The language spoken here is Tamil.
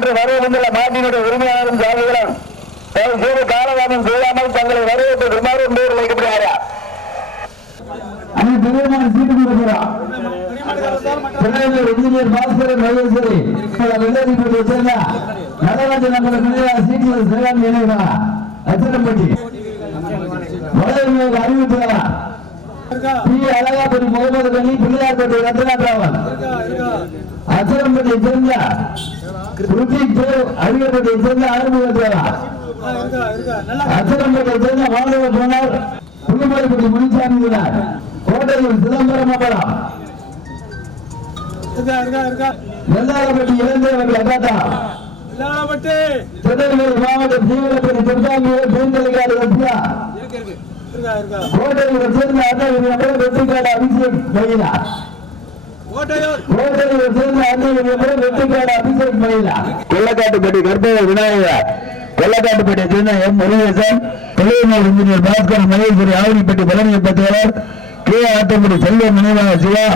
பெற்று வரவேற்றுள்ள மாட்டினுடைய உரிமையாளரும் சாதிகளும் தயவுசெய்து காலதாமம் செய்யாமல் தங்களை வரவேற்று விமானம் பேர் வைக்கப்படுகிறாரா? அறிவித்தாரா அழகாபுரி முகமது கனி தேவ் அரியப்பட்டியை சேர்ந்த ஆறுமுகத்தேவா அச்சனப்பட்டியை சேர்ந்த மாணவ போனார் புதுமலைப்பட்டி முனிசாமி கோட்டையில் சிதம்பரம் அமரம் வெள்ளாளப்பட்டி இளந்தேவன் அகாத்தா திருநெல்வேலி மாவட்டம் தீவிரப்பட்டி திருச்சாமியூர் பெருந்தலைக்காடு வசியா கோட்டையில் சேர்ந்த நபர் வெற்றிக்காடு அபிஷேக் மயிலா. கொள்ளக்காட்டுப்பட்டி கற்பக விநாயகர். கொள்ளக்காட்டுப்பட்டி சேர்ந்த எம் முருகேசன் தொழில்நுட்ப இன்ஜினியர் பாஸ்கர் மகேஸ்வரி ஆவணிப்பட்டி பழனியை பற்றியாளர் கே ஆட்டப்படி செல்வம் நினைவாக சிவா.